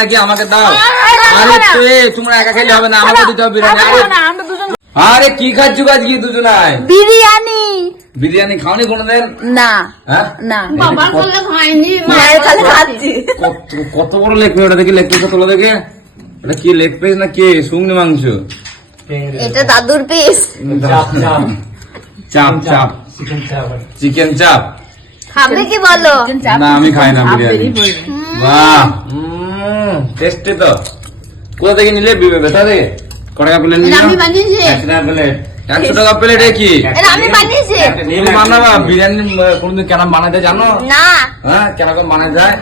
নাকি আমাকে দাও। আরে তোমরা একা খেলে হবে না, আমাকে দিতে হবে বিরিয়ানি। আরে কি খাচ্ছ আজকে দুজনায়? বিরিয়ানি। বিরিয়ানি খাওনি কোনোদিন? না হ্যাঁ না, বাবার কোলে খাইনি, মায়ের কাছে খাচ্ছি। কত বড় লেগ পিস, ওটা দেখি লেগ পিসটা তোলা দেখে। এটা কি লেগ পিস না কি শুকনি মাংস? এটা দাদুর পিস। চাপ চাপ চিকেন চাপ। খাবে কি বলো? না আমি খাই না বিরিয়ানি। বাহ টেস্টি তো। কোথা থেকে নিলে? বেতা থেকে? কত টাকা প্লেট নিলে? আমি বানিয়েছি। 100 টাকা প্লেট। 100 টাকা প্লেট কি? এটা আমি বানিয়েছি। তুমি বানাবা বিরিয়ানি? কোনদিন কেন বানাতে জানো? না। হ্যাঁ কেন বানাতে যায়?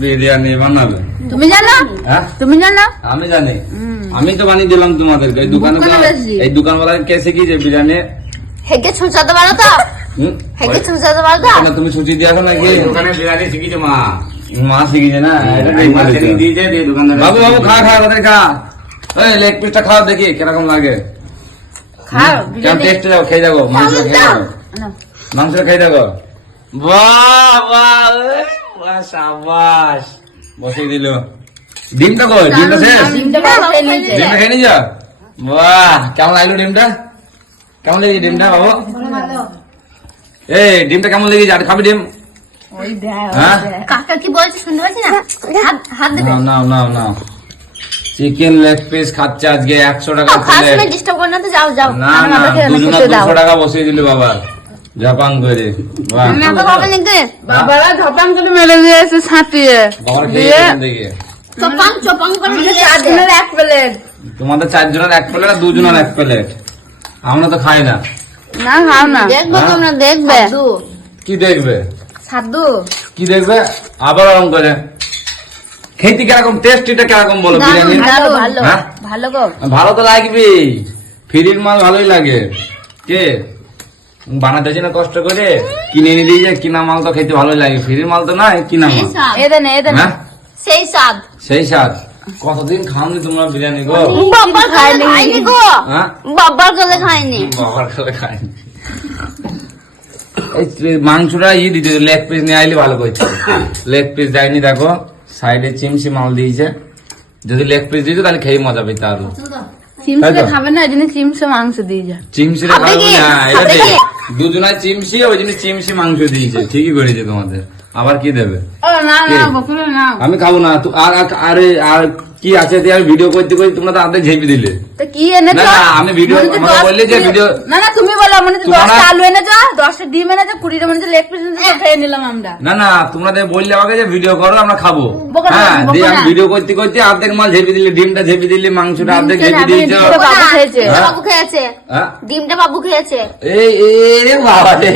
বিরিয়ানি বানাবে। তুমি জানো? হ্যাঁ তুমি জানো? আমি জানি। আমি তো বানিয়ে দিলাম তোমাদেরকে। এই দোকানে এই দোকানওয়ালা কে শিখিয়েছে বিরিয়ানি? হেগে ছুঁচাতে পারো তো? হেগে ছুঁচাতে পারো তো? কেন তুমি সুচি দিয়েছো নাকি? দোকানে বিরিয়ানি শিখিছে মা। মা শিখিয়েছে না? এটা মা ট্রেনিং দিয়েছে দিয়ে দোকানদার। বাবু বাবু খা খা তাদের খা। এই লেগ পিসটা খাও দেখি কিরকম লাগে। খাও কেমন টেস্ট যাও খেয়ে যাবো। মাংস খেয়ে যাবো। মাংস খেয়ে যাবো। বাহ বাহ বাহ সাবাস। বসিয়ে দিল। ডিমটা কই? ডিমটা শেষ? ডিমটা খেয়ে নি যা। বাহ কেমন লাগলো ডিমটা? কেমন লেগেছে ডিমটা বাবু? এই ডিমটা কেমন লেগেছে? আর খাবি ডিম? হ্যাঁ কাকা কি বলছে শুনতে পাচ্ছি না? হাত দেবে। নাও নাও নাও নাও। চিকেন লেগ পিস খাচ্ছে আজকে 100 টাকা খাস প্লেট। না, ডিস্টার্ব করো না তো, যাও যাও। না না দুজনা 200 টাকা বসিয়ে দিল বাবা। জাপান করে। বাহ আমি তো খাবে নাকি? বাবারা ধপাং করে মেরে দিয়েছে ছাটিয়ে। বাবার খেয়ে দেখে। চপাং চপাং করে দিয়েছে। চারজনের এক প্লেট। তোমাদের 4 জনের 1 প্লেট আর 2 জনের 1 প্লেট। আমরা তো খাই না। না খাও না। দেখবে হ্যাঁ? তোমরা দেখবে। কি দেখবে? সাধু। কি দেখবে? আবার আরাম করে। খেতে কিরকম টেস্ট, এটা কিরকম বলো বিরিয়ানি? ভালো ভালো হ্যাঁ? ভালো গো। ভালো তো লাগবেই। ফ্রির মাল ভালোই লাগে। কে বানাতে না কষ্ট করে কিনে এনে দিয়ে যায়। কিনা মাল তো খেতে ভালোই লাগে। ফ্রির মাল তো নয়, কিনা মাল। এদেন এদেন হ্যাঁ সেই স্বাদ। সেই স্বাদ। কতদিন খাওনি তোমরা বিরিয়ানি গো? বাবার খাইনি গো। হ্যাঁ বাবার গলে খাইনি। বাবার খাবে খাইনি। এই মাংসটা দিতে লেগ পিস নিয়ে আইলে ভালো করছে। লেগ পিস দেয়নি দেখো, সাইডে চিমসি মাল দিয়েছে। যদি লেগ পিস দিত তাহলে খেয়ে মজা পেতে আরো। চিমসে খাবে না, এই জন্য চিমসে মাংস দিয়ে যায়। চিমসি খাবে কি? খাবে কি? দুজনায় চিমসি, ওই জন্য চিমসি মাংস দিয়েছে। ঠিকই করেছে তোমাদের। আবার কি দেবে? ও না কে? না বকুলে না। আমি খাবো না। আরে আর কি আছে? আমি ভিডিও করতে করতে তোমরা তো আর্ধেক ঝেপে দিলে। তো কি এনেছো? না না আমি ভিডিও আমাকে বললে যে ভিডিও। না না তুমি বলো, মানে তোমরা- 10টা আলু এনেছো, 10টা ডিম এনেছো, 20টা মানে লেগ পিস এনেছো, খেয়ে নিলাম আমরা। না না তোমাদের বললে আমাকে যে ভিডিও করো, আমরা খাবো। বকা না, হ্যাঁ বকা দিয়ে আমি না। ভিডিও করতে করতে অর্ধেক মাল ঝেপে দিলে, ডিমটা ঝেপে দিলে, মাংসটা অর্ধেক ঝেপে দিয়েছো। বাবু খেয়েছে। হ্যাঁ? বাবু খেয়েছে। হ্যাঁ? ডিমটা বাবু খেয়েছে। এই বাবা রে।